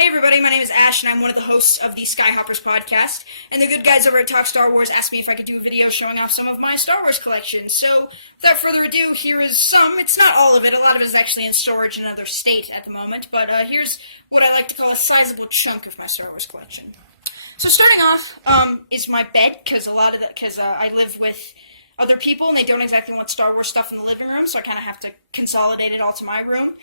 Hey everybody, my name is Ash and I'm one of the hosts of the Skyhoppers podcast, and the good guys over at Talk Star Wars asked me if I could do a video showing off some of my Star Wars collection. So, without further ado, here is some. It's not all of it, a lot of it is actually in storage in another state at the moment, but here's what I like to call a sizable chunk of my Star Wars collection. So starting off is my bed, because I live with other people, and they don't exactly want Star Wars stuff in the living room, so I kind of have to consolidate it all to my room.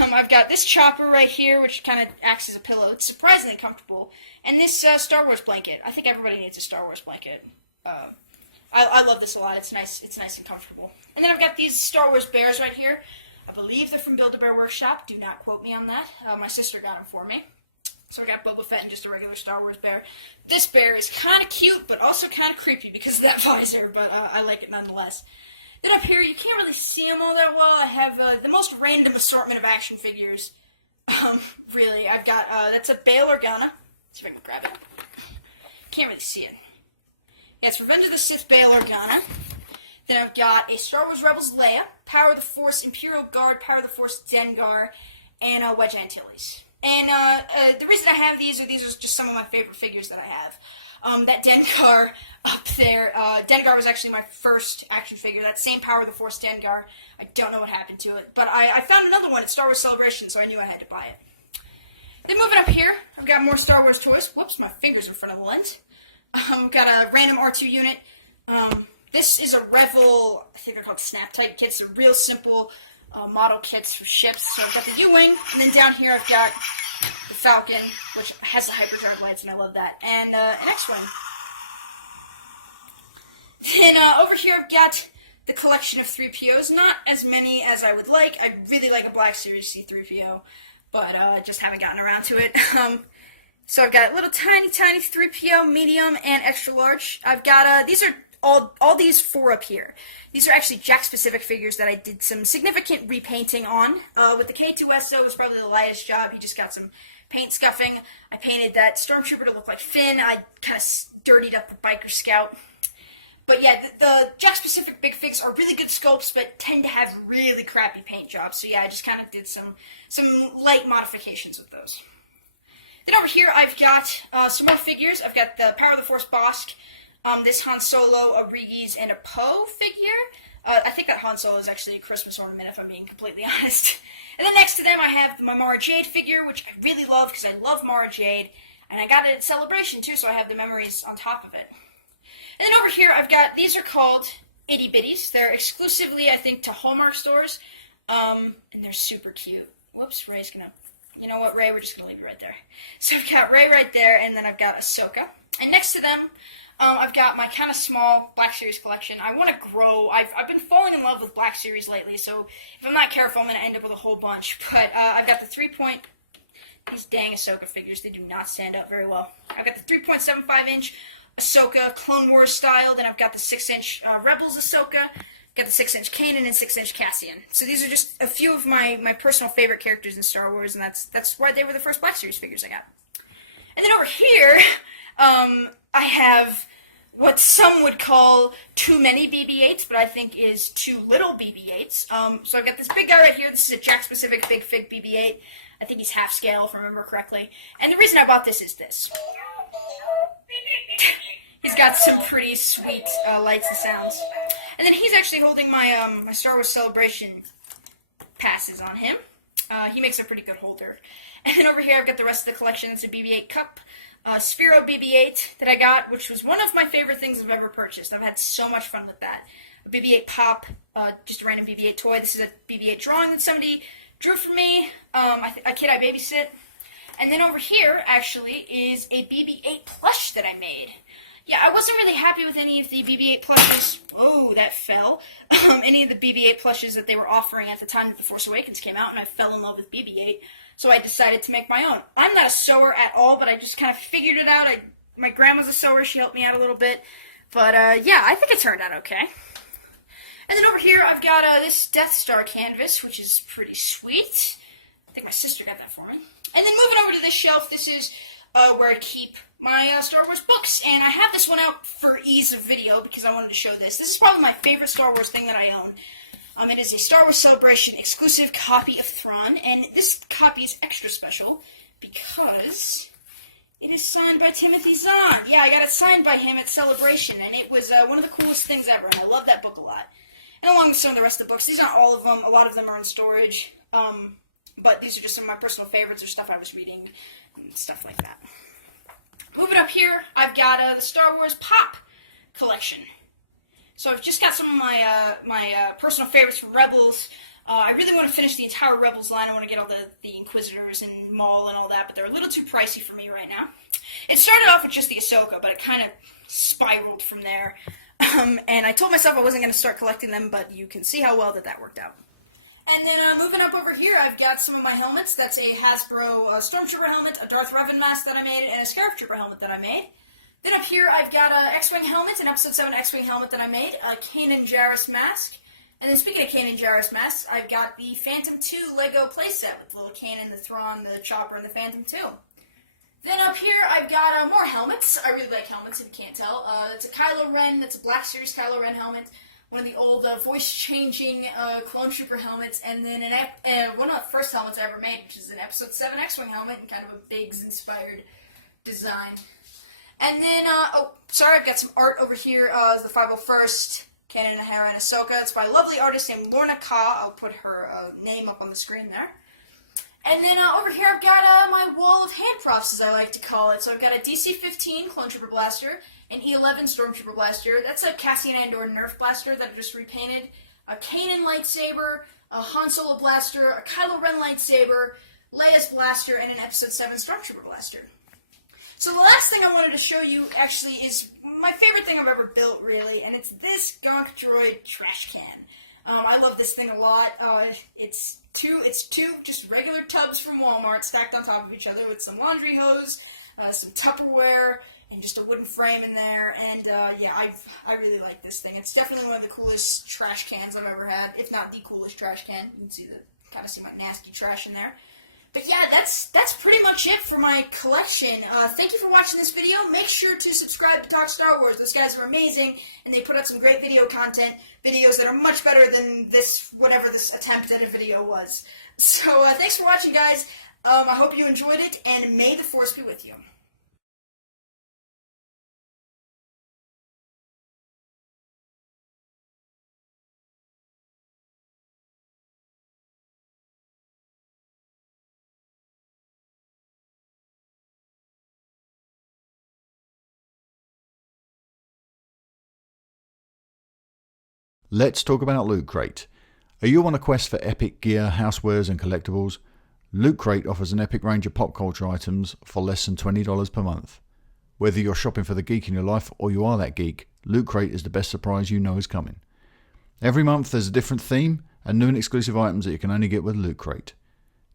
I've got this chopper right here, which kind of acts as a pillow. It's surprisingly comfortable. And this Star Wars blanket. I think everybody needs a Star Wars blanket. I love this a lot. It's nice and comfortable. And then I've got these Star Wars bears right here. I believe they're from Build-A-Bear Workshop. Do not quote me on that. My sister got them for me. So I got Boba Fett and just a regular Star Wars bear. This bear is kind of cute, but also kind of creepy because of that visor, but I like it nonetheless. Then up here, you can't really see them all that well. I have the most random assortment of action figures. Really, I've got, that's a Bail Organa. See if I can grab it. Can't really see it. Yeah, it's Revenge of the Sith Bail Organa. Then I've got a Star Wars Rebels Leia, Power of the Force Imperial Guard, Power of the Force Dengar, and Wedge Antilles. And the reason I have these are just some of my favorite figures that I have. That Dengar up there, Dengar was actually my first action figure. That same Power of the Force Dengar, I don't know what happened to it, but I found another one at Star Wars Celebration, so I knew I had to buy it. Then moving up here, I've got more Star Wars toys. Whoops, my finger's in front of the lens. I've got a random R2 unit. This is a Revel, I think they're called Snap-type kits. They're real simple model kits for ships. So I've got the U-Wing, and then down here I've got the Falcon, which has the hyperdrive lights, and I love that, and an X-Wing. Then over here I've got the collection of 3POs, not as many as I would like. I really like a Black Series C-3PO, but just haven't gotten around to it. So I've got little tiny 3PO, medium, and extra large. I've got, these are all these four up here. These are actually Jack-specific figures that I did some significant repainting on. With the K2SO, it was probably the lightest job. He just got some paint scuffing. I painted that Stormtrooper to look like Finn. I kind of dirtied up the Biker Scout. But yeah, the Jack-specific big figs are really good sculpts, but tend to have really crappy paint jobs. So yeah, I just kind of did some light modifications with those. Then over here, I've got some more figures. I've got the Power of the Force Bosk, this Han Solo, a Regis, and a Poe figure. I think that Han Solo is actually a Christmas ornament, if I'm being completely honest. And then next to them, I have my Mara Jade figure, which I really love because I love Mara Jade. And I got it at Celebration, too, so I have the memories on top of it. And then over here, I've got, these are called Itty Bitties. They're exclusively, I think, to Hallmark stores. And they're super cute. Whoops, Ray's gonna, you know what, Ray, we're just gonna leave it right there. So I've got Ray right there, and then I've got Ahsoka. And next to them, I've got my kind of small Black Series collection. I want to grow. I've been falling in love with Black Series lately, so if I'm not careful, I'm going to end up with a whole bunch. But I've got the 3-point, these dang Ahsoka figures, they do not stand up very well. I've got the 3.75-inch Ahsoka, Clone Wars style. Then I've got the 6-inch Rebels Ahsoka. Got the 6-inch Kanan and 6-inch Cassian. So these are just a few of my personal favorite characters in Star Wars, and that's why they were the first Black Series figures I got. And then over here, I have what some would call too many BB-8s, but I think is too little BB-8s. So I've got this big guy right here. This is a Jack-specific Big Fig BB-8. I think he's half scale, if I remember correctly. And the reason I bought this is this. He's got some pretty sweet lights and sounds. And then he's actually holding my my Star Wars Celebration passes on him. He makes a pretty good holder. And then over here I've got the rest of the collection. It's a BB-8 cup. Sphero BB-8 that I got, which was one of my favorite things I've ever purchased. I've had so much fun with that. A BB-8 pop, just a random BB-8 toy. This is a BB-8 drawing that somebody drew for me. A kid I babysit. And then over here, actually, is a BB-8 plush that I made. Yeah, I wasn't really happy with any of the BB-8 plushes. Oh, that fell. Any of the BB-8 plushes that they were offering at the time that The Force Awakens came out, and I fell in love with BB-8. So I decided to make my own. I'm not a sewer at all, but I just kind of figured it out. My grandma's a sewer. She helped me out a little bit. But, yeah, I think it turned out okay. And then over here, I've got this Death Star canvas, which is pretty sweet. I think my sister got that for me. And then moving over to this shelf, this is where I keep my Star Wars books. And I have this one out for ease of video because I wanted to show this. This is probably my favorite Star Wars thing that I own. It is a Star Wars Celebration exclusive copy of Thrawn, and this copy is extra special because it is signed by Timothy Zahn. Yeah, I got it signed by him at Celebration, and it was one of the coolest things ever, and I love that book a lot. And along with some of the rest of the books, these aren't all of them. A lot of them are in storage, but these are just some of my personal favorites or stuff I was reading and stuff like that. Moving up here, I've got the Star Wars Pop collection. So I've just got some of my personal favorites from Rebels. I really want to finish the entire Rebels line. I want to get all the Inquisitors and Maul and all that, but they're a little too pricey for me right now. It started off with just the Ahsoka, but it kind of spiraled from there. And I told myself I wasn't going to start collecting them, but you can see how well that worked out. And then moving up over here, I've got some of my helmets. That's a Hasbro Stormtrooper helmet, a Darth Revan mask that I made, and a Scarif Trooper helmet that I made. Then up here, I've got an X-Wing helmet, an Episode 7 X-Wing helmet that I made, a Kanan Jarrus mask. And then speaking of Kanan Jarrus masks, I've got the Phantom 2 Lego playset with the little Kanan, the Thrawn, the Chopper, and the Phantom 2. Then up here, I've got more helmets. I really like helmets, if you can't tell. It's a Kylo Ren, that's a Black Series Kylo Ren helmet. One of the old voice-changing Clone Trooper helmets, and then one of the first helmets I ever made, which is an Episode 7 X-Wing helmet, and kind of a Biggs-inspired design. And then, I've got some art over here. The 501st, Kanan, Hera, and Ahsoka. It's by a lovely artist named Lorna Ka. I'll put her name up on the screen there. And then over here I've got my wall of hand props, as I like to call it. So I've got a DC-15 Clone Trooper blaster, an E-11 Stormtrooper blaster. That's a Cassian Andor Nerf blaster that I just repainted. A Kanan lightsaber, a Han Solo blaster, a Kylo Ren lightsaber, Leia's blaster, and an Episode 7 Stormtrooper blaster. So the last thing I wanted to show you actually is my favorite thing I've ever built, really, and it's this Gonk Droid trash can. I love this thing a lot. It's two just regular tubs from Walmart stacked on top of each other with some laundry hose, some Tupperware, and just a wooden frame in there. And I really like this thing. It's definitely one of the coolest trash cans I've ever had, if not the coolest trash can. You can kind of see my nasty trash in there. But yeah, that's pretty much it for my collection. Thank you for watching this video. Make sure to subscribe to Talk Star Wars. Those guys are amazing, and they put out some great video content, videos that are much better than whatever this attempt at a video was. So thanks for watching, guys. I hope you enjoyed it, and may the Force be with you. Let's talk about Loot Crate. Are you on a quest for epic gear, housewares and collectibles? Loot Crate offers an epic range of pop culture items for less than $20 per month. Whether you're shopping for the geek in your life or you are that geek, Loot Crate is the best surprise you know is coming. Every month there's a different theme and new and exclusive items that you can only get with Loot Crate.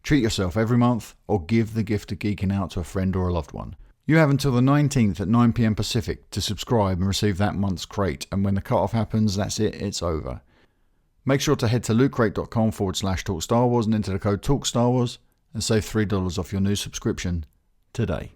Treat yourself every month or give the gift of geeking out to a friend or a loved one. You have until the 19th at 9 PM Pacific to subscribe and receive that month's crate, and when the cut-off happens, that's it, it's over. Make sure to head to lootcrate.com/TalkStarWars and enter the code TalkStarWars and save $3 off your new subscription today.